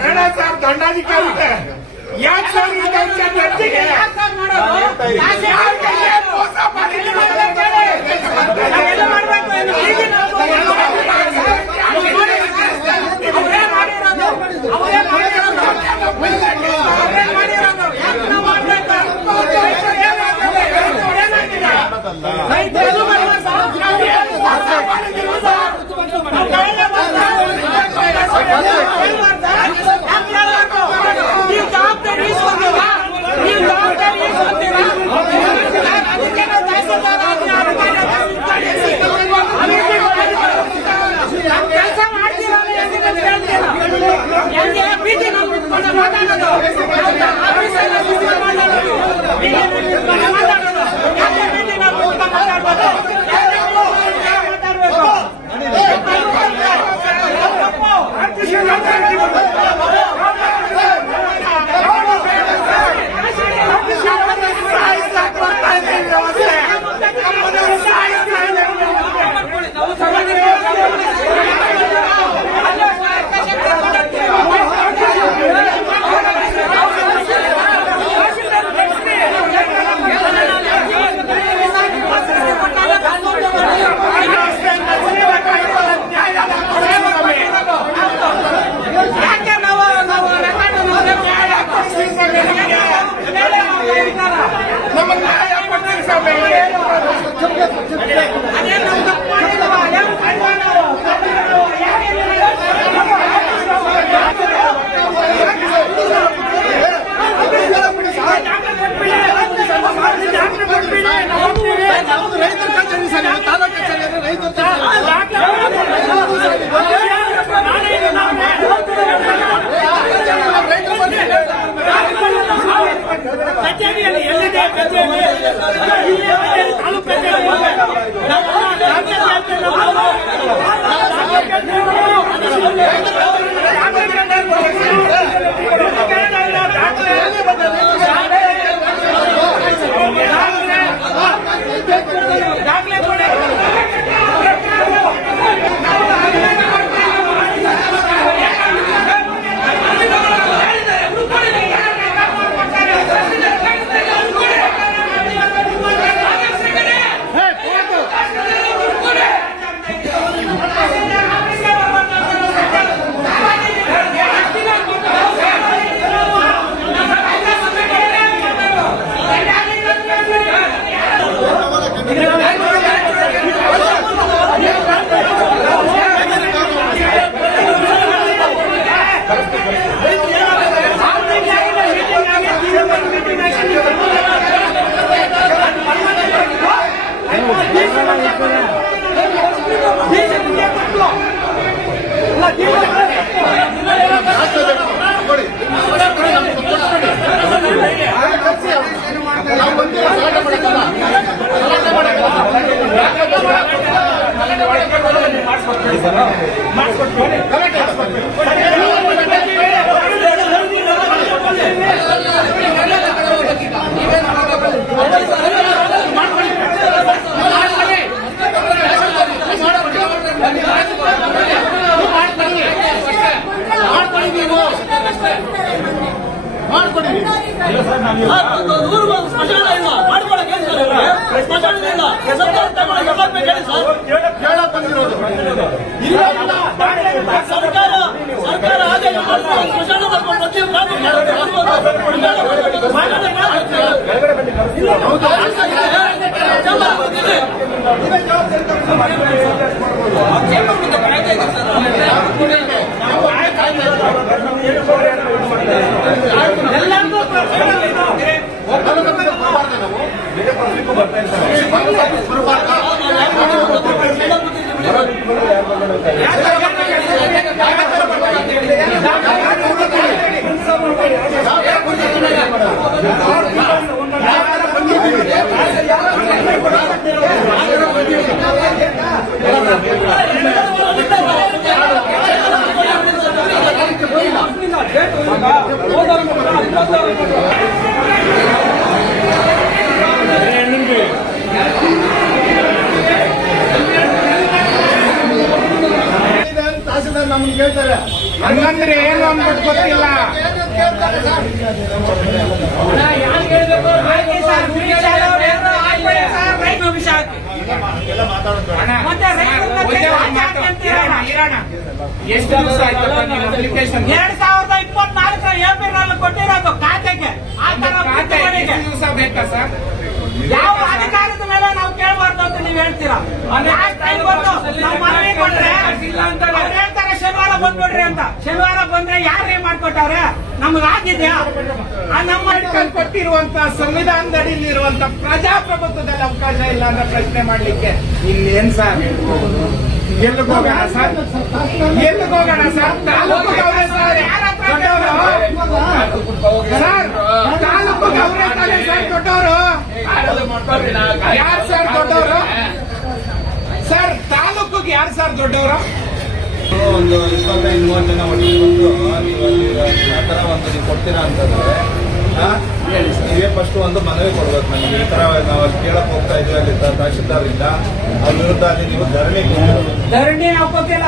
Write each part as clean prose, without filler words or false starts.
ಬೇಡ ಸರ್, ದಂಡಾಧಿಕಾರಿ ಯಾಕೆ ಸರ್ ಈ ಗಂಟೆಗೆ ಮೋಸ ಸರ್ಕಾರ ತಹಸೀಲ್ದಾರ್ ನಮ್ಮನ್ನು ಕೇಳ್ತಾರೆ. ಹಂಗಂದ್ರೆ ಏನು ಅಂದ್ಬಿಟ್ಟು ಗೊತ್ತಿಲ್ಲ. ಎಷ್ಟು ದಿವಸ ಆಯ್ತಪ್ಪ ನೀವು ಅಪ್ಲಿಕೇಶನ್? 2024 ಏಪ್ರಿಲ್ ಕೊಟ್ಟಿರೋದು ಖಾತೆಗೆ. ಖಾತೆ ಎಷ್ಟು ದಿವಸ ಬೇಕಾ ಸರ್? ಯಾವ ಅಧಿಕಾರದ ಮೇಲೆ ನಾವು ಕೇಳಬಾರ್ದು ಅಂತ ನೀವು ಹೇಳ್ತೀರಾ? ಮನವಿ ಕೊಟ್ರೆ ಅವ್ರು ಹೇಳ್ತಾರೆ ಶನಿವಾರ ಬಂದ್ಬಿಡ್ರಿ ಅಂತ. ಶನಿವಾರ ಬಂದ್ರೆ ಯಾರೇ ಮಾಡ್ಕೊಟ್ಟಾರೆ? ನಮ್ಗೆ ಆಗಿದ್ಯಾ? ನಮ್ಮ ಕೊಟ್ಟಿರುವಂತ ಸಂವಿಧಾನದಡಿಯಲ್ಲಿ ಇರುವಂತ ಪ್ರಜಾಪ್ರಭುತ್ವದಲ್ಲಿ ಅವಕಾಶ ಇಲ್ಲ ಅಂತ ಪ್ರಶ್ನೆ ಮಾಡ್ಲಿಕ್ಕೆ ಇನ್ನೇನ್ ಸರ್? ಎಲ್ಲಿಗೆ ಹೋಗೋಣ ಸರ್? ಎಲ್ಲಿಗೆ ಹೋಗೋಣ ಸರ್? ತಾಲೂಕಿಗೆ ಅವರೇ ಸರ್ ಸರ್, ತಾಲೂಕಿಗೆ ಅವರೇ ತಾನೇ ಸರ್ ದೊಡ್ಡವರು. ಯಾರು ಸರ್ ದೊಡ್ಡವರು? ಸರ್ ತಾಲೂಕಿಗೆ ಯಾರು ಸರ್ ದೊಡ್ಡವರು? ಒಂದು 25-30 ಜನ ಒಟ್ಟಿಗೆ ಬಂದು ನೀವು ಅಲ್ಲಿ ಆ ಥರ ಒಂದು ನೀವು ಕೊಡ್ತೀರಾ ಅಂತಂದ್ರೆ ನೀವೇ ಫಸ್ಟ್ ಒಂದು ಮನವಿ ಕೊಡ್ಬೇಕು. ನನಗೆ ಈ ಥರ ನಾವು ಅಲ್ಲಿ ಕೇಳಕ್ ಹೋಗ್ತಾ ಇದ್ವಿ ಅಲ್ಲಿ ತಹಶೀಲ್ದಾರಿಂದ ಅವ್ರ ವಿರುದ್ಧ ಅಲ್ಲಿ ನೀವು ಧರಣಿ ಹಾಕೋತಿಲ್ಲ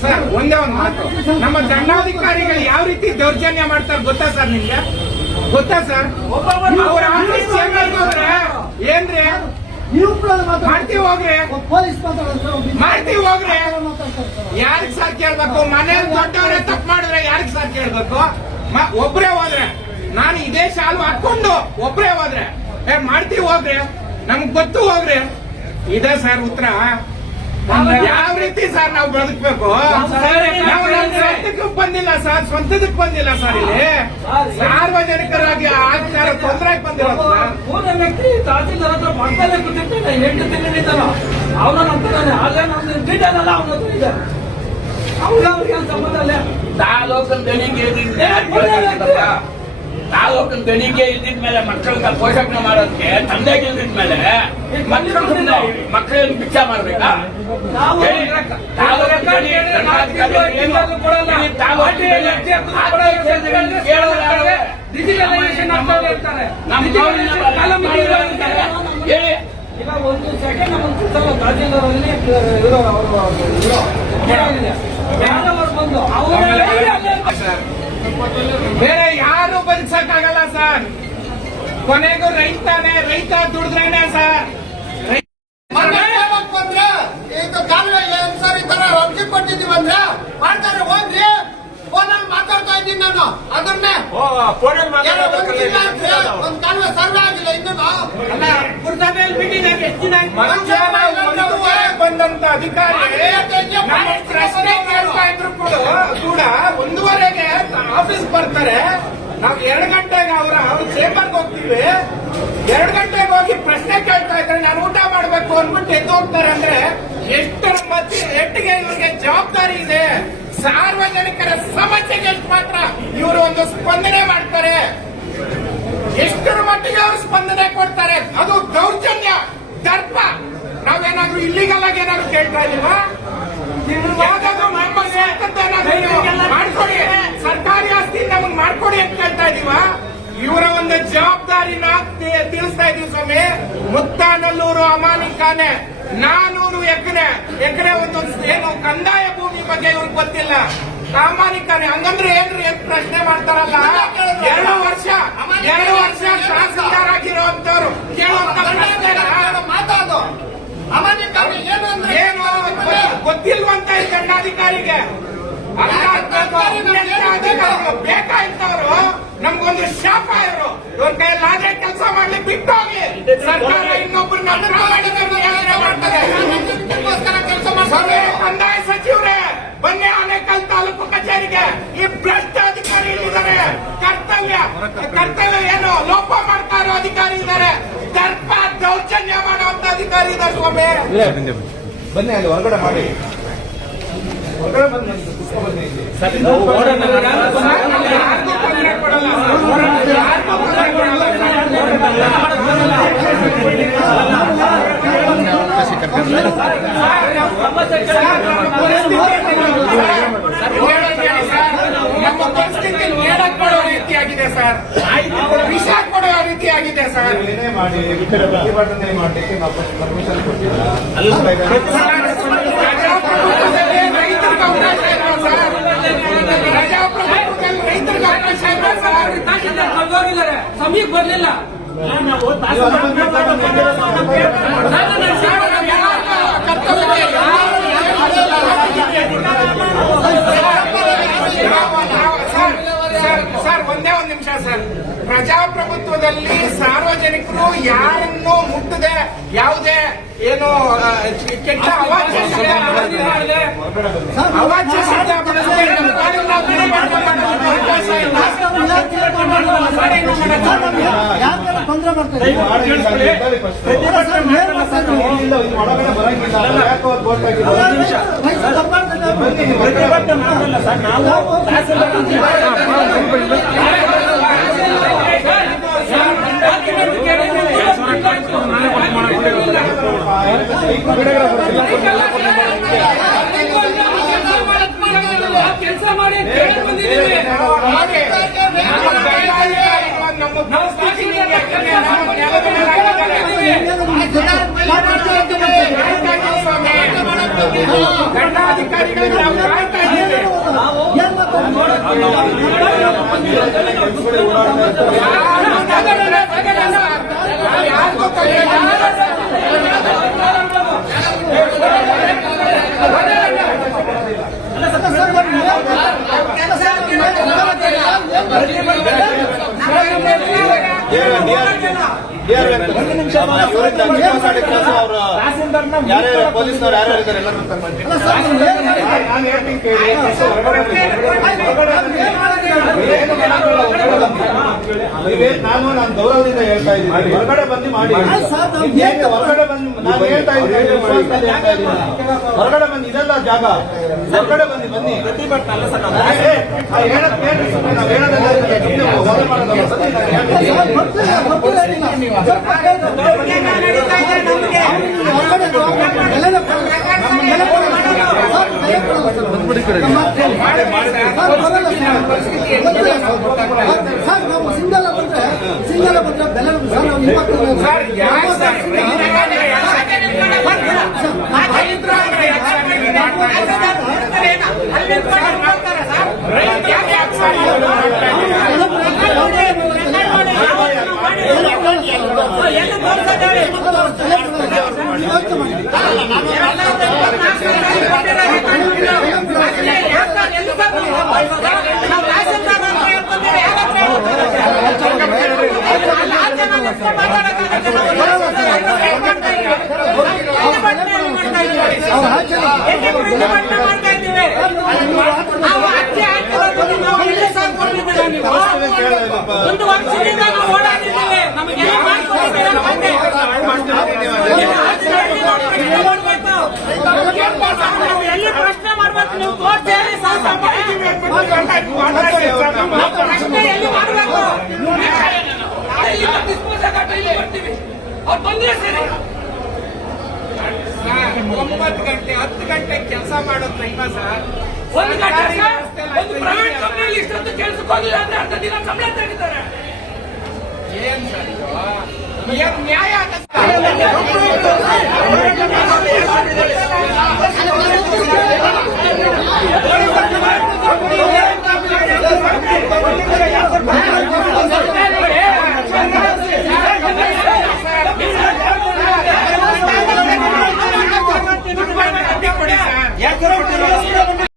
ಸರ್ ಒಂದೇ ಒಂದು ಮಾತು, ನಮ್ಮ ದಂಡಾಧಿಕಾರಿಗಳು ಯಾವ ರೀತಿ ದೌರ್ಜನ್ಯ ಮಾಡ್ತಾರೆ ಗೊತ್ತಾ ಸರ್? ನಿಮ್ಗೆ ಗೊತ್ತಾ ಸರ್? ಅವ್ರ ಆಫೀಸ್ ಹೋದ್ರೆ ಏನ್ರಿ ಮಾಡ್ತೀವಿ ಹೋಗ್ರಿ, ಮಾಡ್ತೀವಿ ಹೋಗ್ರಿ. ಯಾರಿಗ್ ಸರ್ ಕೇಳ್ಬೇಕು? ಮನೇಲಿ ದೊಡ್ಡವರೇ ತಪ್ಪು ಮಾಡಿದ್ರೆ ಯಾರಿಗ್ ಸರ್ ಕೇಳ್ಬೇಕು? ಒಬ್ರೇ ಹೋದ್ರೆ, ನಾನು ಇದೇ ಶಾಲು ಹಾಕೊಂಡು ಒಬ್ರೇ ಹೋದ್ರೆ ಮಾಡ್ತೀವಿ ಹೋಗ್ರಿ, ನಮ್ಗ್ ಗೊತ್ತು ಹೋಗ್ರಿ. ಇದೆ ಸರ್ ಉತ್ತರ. ಯಾವ ರೀತಿ ಸರ್ ನಾವು ಬದುಕಬೇಕು? ನಾವು ಸ್ವಂತಕ್ಕೆ ಬಂದಿಲ್ಲ ಸರ್, ಸ್ವಂತದಕ್ಕೆ ಬಂದಿಲ್ಲ ಸರ್. ಇಲ್ಲಿ ಸಾರ್ವಜನಿಕರಾಗಿ ಆಗ್ತಾರ ತೊಂದರೆ ಬಂದಿರೋದು ಸರ್. ಮೂರನೇ ವ್ಯಕ್ತಿ ತಹಸೀಲ್ದಾರ್ ಹತ್ರ ಪಕ್ಕದಲ್ಲೇ ಕೂತಿರ್ತಾನೆ, 8 ತಿಂಗಳಿದ್ದಾನ. ಅವನ ಅಂತಾನೆ ಅಲ್ಲೇ ನಮ್ದು ಡೀಟೇಲ್ ಎಲ್ಲ ಅವನ ಹತ್ರ ಇದೆ. ಅವ್ರಿಗೆ ಸಂಬಂಧ ಇಲ್ಲ. ತಾಲೂಕಿನ ದಣಿಗೆ ಇದ್ದಿದ್ಮೇಲೆ ಮಕ್ಕಳಿಗೆ ಪೋಷಣೆ ಮಾಡೋದಕ್ಕೆ ತಂದೆಗೆ ಇಲ್ದಿದ್ಮೇಲೆ ಮಕ್ಕಳೇನು ಭಿಕ್ಷಾ ಮಾಡ್ಬೇಕಾ? ಈಗ ಒಂದು ಸೆಕೆಂಡ್ ತಹಸೀಲ್ದಾರಲ್ಲಿ ಅವರು ಬಂದು ಬೇರೆ ಯಾರು ಬದುಕ್ಸಕ್ಕಾಗಲ್ಲ ಸರ್. ಕೊನೆಗೂ ರೈತಾನೆ, ರೈತ ದುಡಿದ್ರೇನೆ ಸರ್. ಬಂದ್ರೆ ಈಗ ಕಾಲುವೆ ಸರ್ ಈ ತರ ಅರ್ಜಿ ಕೊಟ್ಟಿದ್ದೀವಿ ಅಂದ್ರೆ ಮಾಡ್ತಾರೆ ಹೋಗ್ರಿ. ಫೋನಲ್ಲಿ ಮಾತಾಡ್ತಾ ಇದ್ದೀನಿ ನಾನು. ಅದನ್ನೇ ಒಂದ್ ಕಾಲುವೆ ಸರ್ವೆ ಆಗಿಲ್ಲ ಇನ್ನೂ. ಬಂದಂತ ಅಧಿಕಾರಿ ಪ್ರಶ್ನೆ ಕೇಳ್ತಾ ಇದ್ರು ಕೂಡ 1:30ಗೆ ಆಫೀಸ್ ಬರ್ತಾರೆ. ನಾವು 2 ಗಂಟೆಗೆ ಅವ್ರ ಚೇಂಬರ್ಗೆ ಹೋಗ್ತೀವಿ. 2 ಗಂಟೆಗೆ ಹೋಗಿ ಪ್ರಶ್ನೆ ಕೇಳ್ತಾ ಇದ್ರೆ ನಾನು ಊಟ ಮಾಡ್ಬೇಕು ಅಂದ್ಬಿಟ್ಟು ಎದ್ದು ಹೋಗ್ತಾರೆ. ಅಂದ್ರೆ ಎಷ್ಟರ ಮಧ್ಯೆ ಎಟ್ಟಿಗೆ ಇವ್ರಿಗೆ ಜವಾಬ್ದಾರಿ ಇದೆ? ಸಾರ್ವಜನಿಕರ ಸಮಸ್ಯೆಗೆ ಎಷ್ಟು ಮಾತ್ರ ಇವರು ಒಂದು ಸ್ಪಂದನೆ ಮಾಡ್ತಾರೆ? ಎಷ್ಟರ ಮಟ್ಟಿಗೆ ಅವರು ಸ್ಪಂದನೆ ಕೊಡ್ತಾರೆ? ಅದು ದೌರ್ಜನ್ಯ, ದರ್ಪ. ನಾವೇನಾದ್ರೂ ಇಲ್ಲಿಗಲ್ ಆಗಿ ಏನಾದ್ರು ಕೇಳ್ತಾ ಇದೀವಾ? ಮಾಡ್ಕೊಡಿ, ಸರ್ಕಾರಿ ಆಸ್ತಿ ನಮಗ್ ಮಾಡ್ಕೊಡಿ ಅಂತ ಕೇಳ್ತಾ ಇದೀವ? ಇವರ ಒಂದು ಜವಾಬ್ದಾರಿನ ತಿಳಿಸ್ತಾ ಇದೀವಿ ಸ್ವಾಮಿ. ಮುಕ್ತಾನಲ್ಲೂರು ಅಮಾನಿಕಾನೆ 400 ಎಕರೆ ಒಂದು ಏನು ಕಂದಾಯ ಭೂಮಿ ಬಗ್ಗೆ ಇವ್ರಿಗೆ ಗೊತ್ತಿಲ್ಲ. ಪ್ರಾಮಾಣಿಕನೇ ಹಂಗಂದ್ರೆ ಏನ್ರಿ ಅಂತ ಪ್ರಶ್ನೆ ಮಾಡ್ತಾರಲ್ಲ. 2 ವರ್ಷ ತಹಸೀಲ್ದಾರ್ ಆಗಿರುವಂತವ್ರು ಕೇಳುವಂತ ಮಾತಾಡೋದು ಏನು ಗೊತ್ತಿಲ್ವಂತ ಈ ದಂಡಾಧಿಕಾರಿಗೆ ಬೇಕಾಯ್ತವ್ರು. ನಮ್ಗೊಂದು ಶಾಪ ಇವರು ಇವ್ರ ಕೈ ಲಾಜೆ ಕೆಲಸ ಮಾಡ್ಲಿಕ್ಕೆ ಬಿಟ್ಟೋಗಿ ಸರ್ಕಾರ ಇನ್ನೊಬ್ಬರನ್ನ ಮಾಡ್ತದೆ. ಕೆಲಸ ಮಾಡ್ತಾರೆ. ಕಂದಾಯ ಸಚಿವರೇ ಬನ್ನಿ ಆನೇಕಲ್ ತಾಲೂಕು ಕಚೇರಿಗೆ. ಈ ಭ್ರಷ್ಟ ಅಧಿಕಾರಿ ಇದ್ದಾರೆ. ಕರ್ತವ್ಯ ಏನು ಲೋಪ ಮಾಡ್ತಾ ಇರೋ ಅಧಿಕಾರಿ ಇದ್ದಾರೆ. ದರ್ಪ ದೌರ್ಜನ್ಯ ಮಾಡುವಂತ ಅಧಿಕಾರಿ ಇದ್ದಾರೆ ಸ್ವಾಮಿ. ಬನ್ನಿ ಅಲ್ಲಿ ಹೊರಗಡೆ ಮಾಡಿ, ಹೊರಗಡೆ ಬಂದು ಯಾರಿಗೂ ತೊಂದರೆ ಕೊಡಲ್ಲ. ನಮ್ಮ ಪರಿಸ್ಥಿತಿ ನೀಡಕ್ ಕೊಡೋ ರೀತಿಯಾಗಿದೆ ಸರ್, ವಿಷ ಕೊಡೋ ರೀತಿಯಾಗಿದೆ ಸರ್. ಏನೇ ಮಾಡಿ ಈ ಕಡೆ ಪ್ರತಿಭಟನೆ ಮಾಡಲಿಕ್ಕೆ ನಾವು ಪರ್ಮಿಷನ್ ಕೊಟ್ಟಿಲ್ಲ. ಪ್ರಜಾಪ್ರಭುತ್ವದಲ್ಲಿ ರೈತರಿಗೆ ಅವಕಾಶ ಇಲ್ಲ ಸರ್, ಪ್ರಜಾಪ್ರಭುತ್ವದಲ್ಲಿ ರೈತರಿಗೆ ಅವಕಾಶ ಇಲ್ಲ ಸರ್. ತಹಶೀಲ್ದಾರ್ ಕಳ್ದೋಗಿದ್ದಾರೆ, ಸಮಯಕ್ಕೆ ಬರ್ಲಿಲ್ಲ. ಸರ್ ಒಂದೇ ಒಂದು ನಿಮಿಷ ಸರ್, ಪ್ರಜಾಪ್ರಭುತ್ವದಲ್ಲಿ ಸಾರ್ವಜನಿಕರು ಯಾರನ್ನು ಮುಟ್ಟದೆ ಯಾವುದೇ ಏನು ಕೆಟ್ಟ ಅವಾಚ್ಯ ಶಬ್ದ ಬಳಸದೆ ತೊಂದರೆ ಮಾಡ್ತಾರೆ. ಒಳಗಡೆ ಬರಂಗಿಲ್ಲ. ಯಾಕೆ ಅವ್ರು ಬೋರ್ಡ್ ಹಾಕಿದ್ರು? ಕೆಲಸ ಮಾಡಿ ಬಂದಿದ್ದೀವಿ. ದಂಡಾಧಿಕಾರಿಗಳಿಗೆ ನಾವು ಕಾಯ್ತಾ ಇದ್ದೀವಿ. ಯಾರ್ಯಾರು ಪೊಲೀಸ್ನವ್ರು ಯಾರ್ಯಾರು ಇದ್ದಾರೆ ಎಲ್ಲ ನಾನು ಹೇಳ್ತೀನಿ ಕೇಳಿ. ನಾನು ಗೌರವದಿಂದ ಹೇಳ್ತಾ ಇದ್ದೀನಿ, ಹೊರಗಡೆ ಬಂದು ಮಾಡಿ. ಹೊರಗಡೆ ಬಂದು ನಾನು ಹೇಳ್ತಾ ಇದ್ದೀನಿ, ಹೊರಗಡೆ ಬಂದು ಇದೆಲ್ಲ ಜಾಗ, ಹೊರಗಡೆ ಬಂದು ಬನ್ನಿ. ನಾವು ನಾವು ಸಿಂಗಲ್ ಬಂದ್ರೆ ಬೆಲೆ ಸರ್ ನಾವು ಒಂದು ವರ್ಷದಿಂದ ನಾವು ಓಡಾಡಿದ್ದೇವೆ. ನಮಗೆಲ್ಲ ಎಲ್ಲಿ ಪ್ರಶ್ನೆ ಮಾಡ್ಬೇಕು ನೀವು ಕೋರ್ಟ್ ಪ್ರಶ್ನೆ ಎಲ್ಲಿ ಮಾಡಬೇಕು ಅವ್ರು ಬಂದ್ರೆ ಸರಿ. 9 ಗಂಟೆ 10 ಗಂಟೆ ಕೆಲಸ ಮಾಡೋದು ಇಲ್ಲ ಸರ್. ಒಂದು ಗಂಟೆ ಒಂದು ಪ್ರೈವೇಟ್ ಕಂಪನಿಯಲ್ಲಿ ಇಷ್ಟೊಂದು ಕೆಲಸಕ್ಕೆ ಹೋಗಿಲ್ಲ ಅಂದ್ರೆ ಅರ್ಧ ದಿನ ಸಂಬಳ ತೆಗಿತಾರೆ. ಏನ್ ಸರ್ ಇದು? ಏನ್ ನ್ಯಾಯ ಆಗತ್ತೆ?